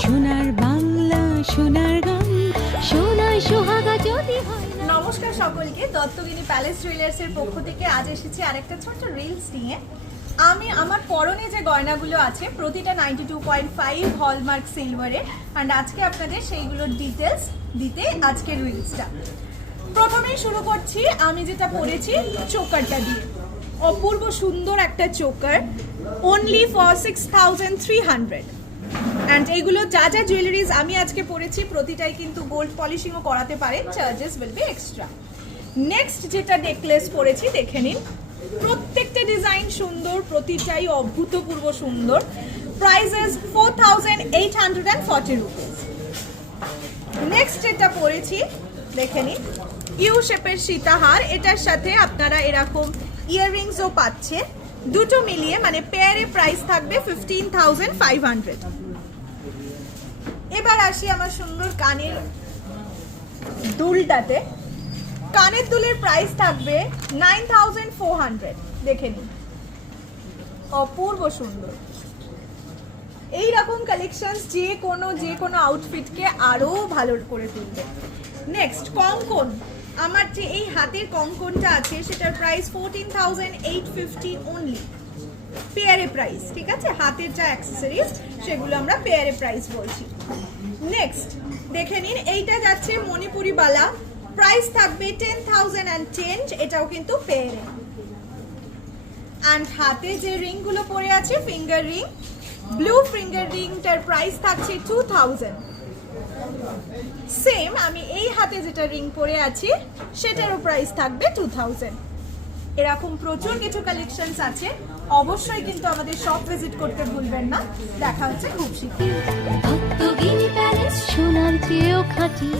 সোনার বাংলা সোনার গান সোনায় সোহাগা যদি হয় না। নমস্কার সকলকে, দত্তগিনি প্যালেস জুয়েলার্সের পক্ষ থেকে আজ এসেছি আরেকটা ছোট্ট রিলস নিয়ে। আমি আমার পরনে যে গয়নাগুলো আছে প্রতিটা 92.5 হলমার্ক সিলভারে, অ্যান্ড আজকে আপনাদের সেইগুলোর ডিটেলস দিতে আজকের রিলসটা। প্রথমেই শুরু করছি আমি যেটা পরেছি চোকারটা দিয়ে। অপূর্ব সুন্দর একটা চোকার, অনলি ফর 6300। অ্যান্ড এইগুলো যা যা জুয়েলারিজ আমি আজকে পরেছি প্রতিটাই কিন্তু গোল্ড পলিশিংও করাতে পারেন, charges will be extra. Next যেটা নেকলেস পরেছি দেখে নিন, প্রত্যেকটা ডিজাইন সুন্দর, প্রতিটাই অভূতপূর্ব সুন্দর। Prices 4840 rupees. নেক্সট যেটা পরেছি দেখে নিন, ইউ শেপের সীতাহার, এটার সাথে আপনারা এরকম ইয়াররিংসও পাচ্ছেন, দুটো মিলিয়ে মানে পেয়ারে প্রাইস থাকবে 15,500। এবার আসি আমার সুন্দর কানের দুলটাতে। কানের দুলের প্রাইস থাকবে 9,400। দেখে নিন, অপূর্ব সুন্দর। এই রকম কালেকশনস যে কোনো আউটফিটকে আরো ভালো করে তুলবে। নেক্সট কঙ্কন, আমার যে এই হাতের কঙ্কনটা আছে সেটার প্রাইস 14,850 অনলি, পেয়ারে প্রাইস। ঠিক আছে, হাতের যা অ্যাক্সেসরিজ সেগুলো আমরা পেয়ারে প্রাইস বলছি। নেক্সট দেখে নিন, এইটা যাচ্ছে মণিপুরি বালা, প্রাইস থাকবে 10,010, এটাও কিন্তু পেয়ারে। অ্যান্ড হাতে যে রিংগুলো পরে আছে ফিঙ্গার রিং, ব্লু ফিঙ্গার রিংটার প্রাইস থাকছে 2,000। সেম আমি এই হাতে যেটা রিং পরে আছি সেটারও প্রাইস থাকবে 2,000। এরকম প্রচুর কিছু কালেকশনস আছে, অবশ্যই কিন্তু আমাদের শপ ভিজিট করতে ভুলবেন না। দেখা হচ্ছে খুব শীঘ্রই। দত্তগিনি প্যালেস সোনার চেয়েও খাঁটি।